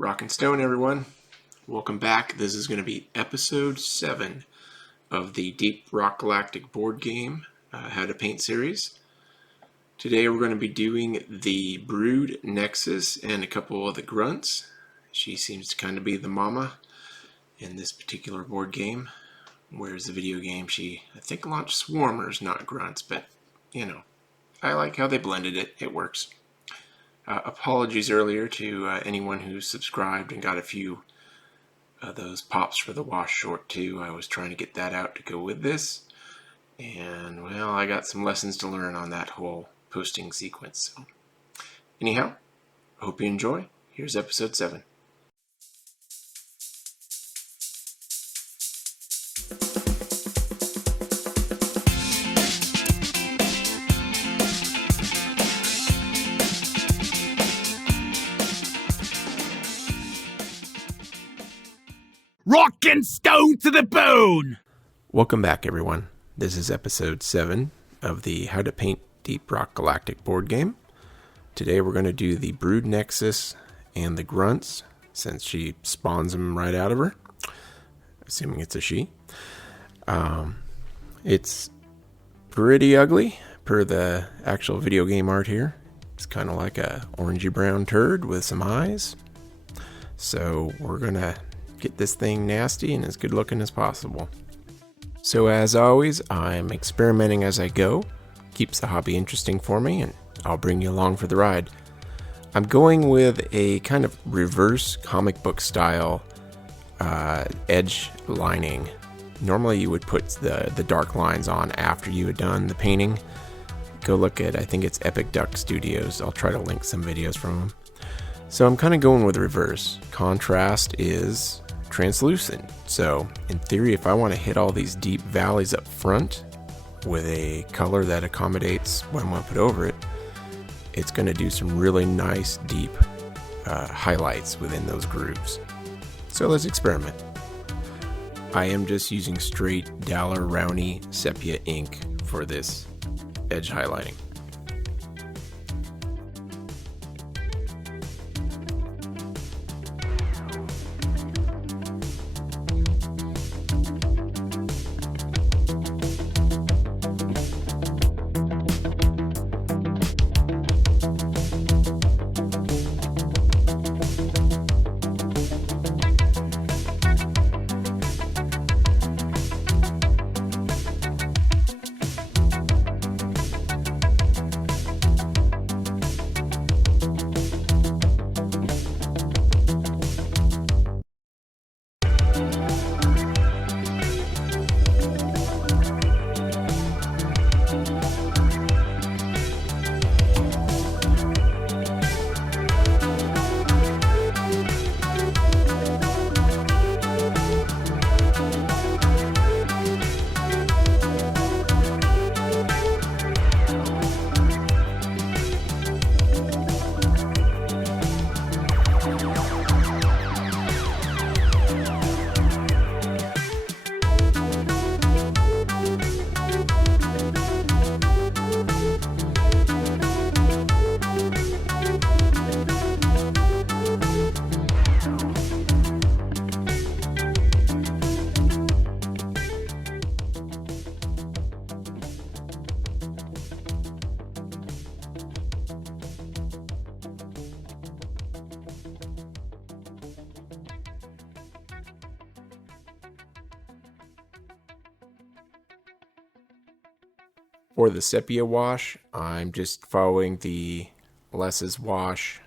Rock and Stone, everyone. Welcome back. This is going to be episode 7 of the Deep Rock Galactic board game, How to Paint series. Today we're going to be doing the Brood Nexus and a couple of the Grunts. She seems to kind of be the mama in this particular board game. Whereas the video game, she, I think, launched Swarmers, not Grunts, but, you know, I like how they blended it. It works. Apologies earlier to anyone who subscribed and got a few of those pops for the wash short too. I was trying to get that out to go with this, and well, I got some lessons to learn on that whole posting sequence. So, anyhow, I hope you enjoy. Here's episode 7. Rock and stone to the bone! Welcome back, everyone. This is episode 7 of the How to Paint Deep Rock Galactic board game. Today we're going to do the Brood Nexus and the Grunts, since she spawns them right out of her. Assuming it's a she. It's pretty ugly, per the actual video game art here. It's kind of like a orangey brown turd with some eyes. So we're going to get this thing nasty and as good looking as possible. So as always, I'm experimenting as I go. Keeps the hobby interesting for me, and I'll bring you along for the ride. I'm going with a kind of reverse comic book style edge lining. Normally you would put the dark lines on after you had done the painting. Go look at, I think it's Epic Duck Studios. I'll try to link some videos from them. So I'm kind of going with reverse. Contrast is translucent. So in theory, if I want to hit all these deep valleys up front with a color that accommodates what I'm going to put over it, it's going to do some really nice deep highlights within those grooves. So let's experiment. I am just using straight Rowney Sepia Ink for this edge highlighting. For the Sepia Wash, I'm just following the less is wash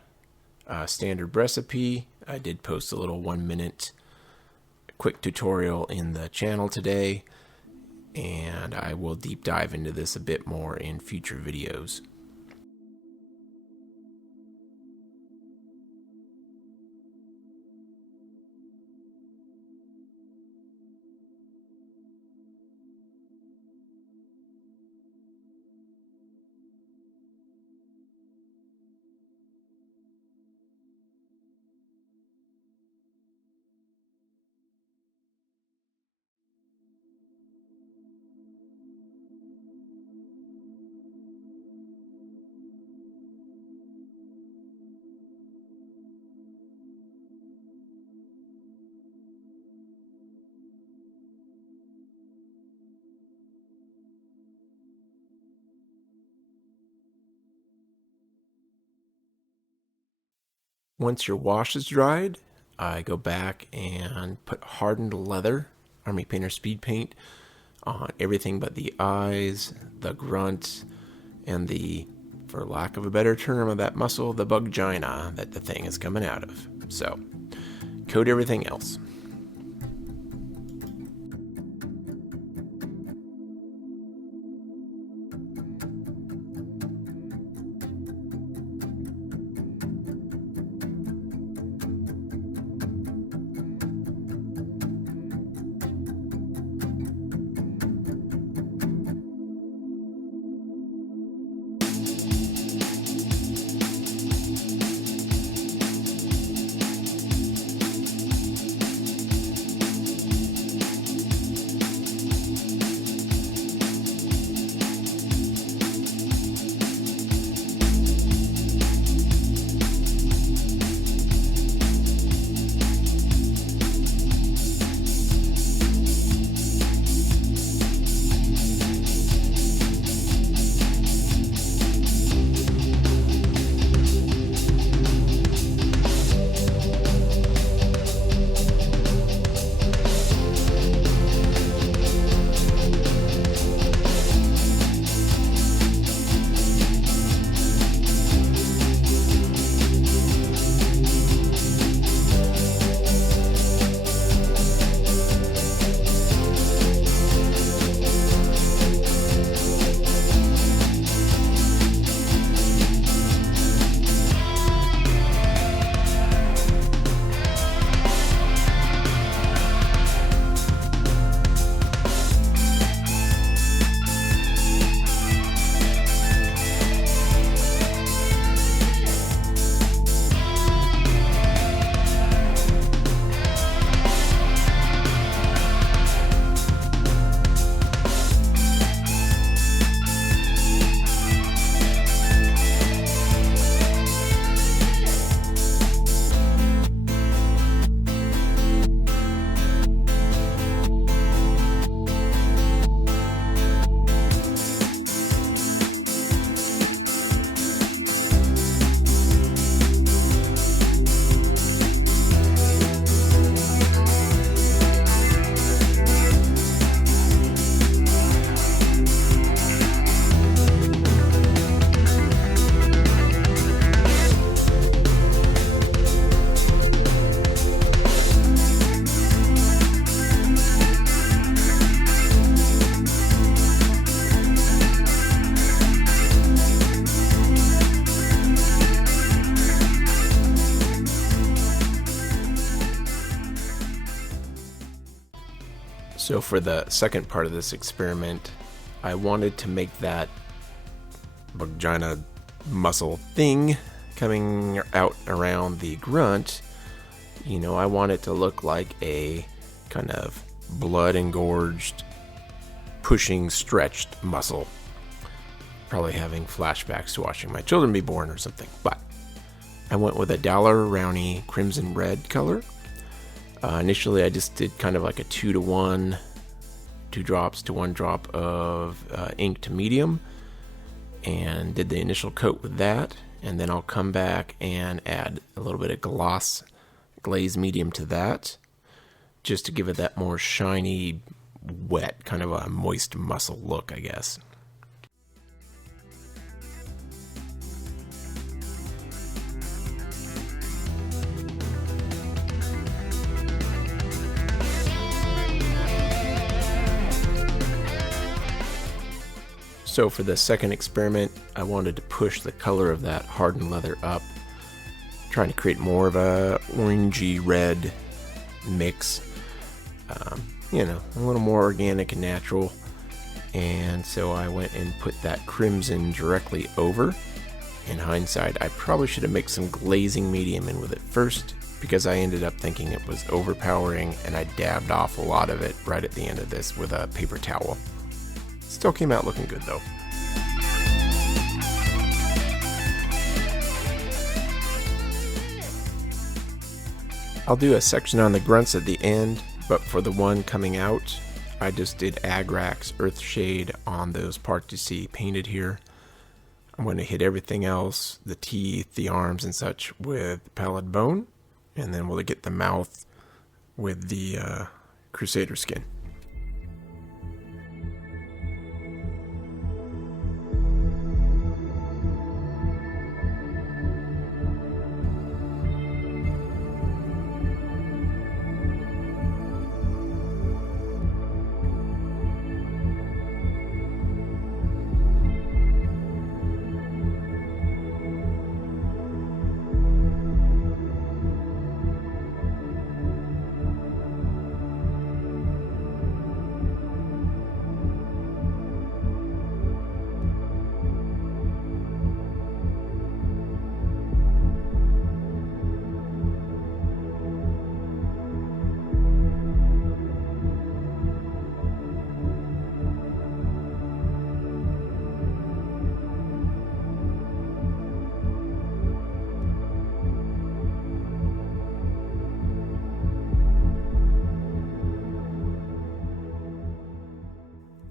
standard recipe. I did post a little 1-minute quick tutorial in the channel today, and I will deep dive into this a bit more in future videos. Once your wash is dried, I go back and put hardened leather, Army Painter Speed Paint, on everything but the eyes, the grunt, and the, for lack of a better term of that muscle, the Bug-gina that the thing is coming out of. So, coat everything else. So for the second part of this experiment, I wanted to make that Bug-gina muscle thing coming out around the grunt, you know, I want it to look like a kind of blood engorged, pushing, stretched muscle. Probably having flashbacks to watching my children be born or something. But I went with a Rowney Crimson red color. Initially I just did kind of like a 2-to-1, 2 drops to 1 drop of ink to medium, and did the initial coat with that, and then I'll come back and add a little bit of Glaze Medium to that, just to give it that more shiny, wet, kind of a moist muscle look, I guess. So for the second experiment, I wanted to push the color of that hardened leather up, trying to create more of a orangey red mix, you know, a little more organic and natural. And so I went and put that crimson directly over. In hindsight, I probably should have mixed some glazing medium in with it first, because I ended up thinking it was overpowering, and I dabbed off a lot of it right at the end of this with a paper towel. Still came out looking good though. I'll do a section on the grunts at the end, but for the one coming out, I just did Agrax Earthshade on those parts you see painted here. I'm going to hit everything else, the teeth, the arms and such, with Palid Bone, and then we'll get the mouth with the Crusader Skin.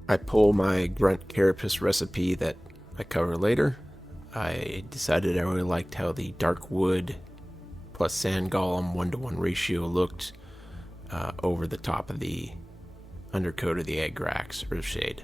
I pull my Grunt Carapace recipe that I cover later. I decided I really liked how the Darkwood+SandGolem 1-to-1 ratio looked over the top of the undercoat of the Agrax Earthshade.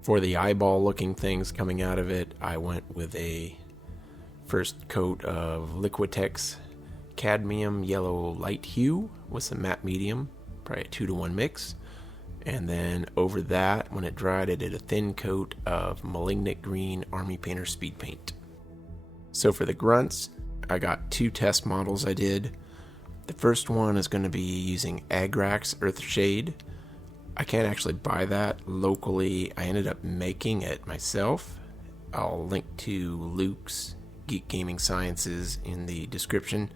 For the eyeball looking things coming out of it, I went with a first coat of Liquitex cadmium yellow light hue with some matte medium, probably a 2-to-1 mix. And then over that, when it dried, I did a thin coat of Malignant green Army Painter Speedpaint. So for the grunts, I got 2 test models I did. The first one is going to be using Agrax Earthshade. I can't actually buy that locally. I ended up making it myself. I'll link to Luke's Geek Gaming Sciences in the description.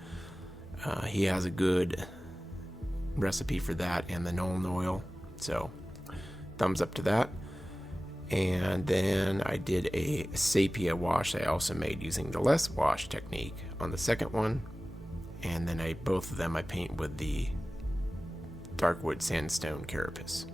He has a good recipe for that and the Nolan oil. So, thumbs up to that. And then I did a Sepia Wash I also made using the less wash technique on the second one. And then both of them I paint with the Darkwood Sandstone Carapace.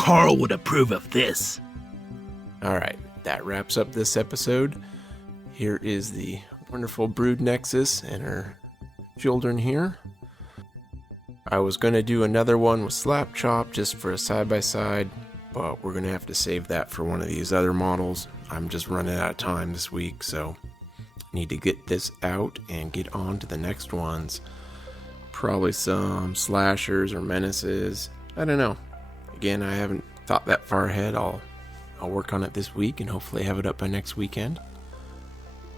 Carl would approve of this. Alright, that wraps up this episode. Here is the wonderful brood Nexus and her children here. I was going to do another one with Slap Chop just for a side-by-side, but we're going to have to save that for one of these other models. I'm just running out of time this week, so need to get this out and get on to the next ones. Probably some slashers or menaces. I don't know. Again, I haven't thought that far ahead. I'll work on it this week and hopefully have it up by next weekend.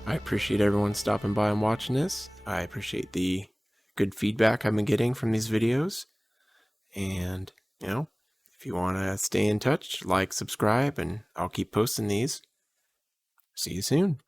I appreciate everyone stopping by and watching this. I appreciate the good feedback I've been getting from these videos. And, you know, if you want to stay in touch, like, subscribe, and I'll keep posting these. See you soon.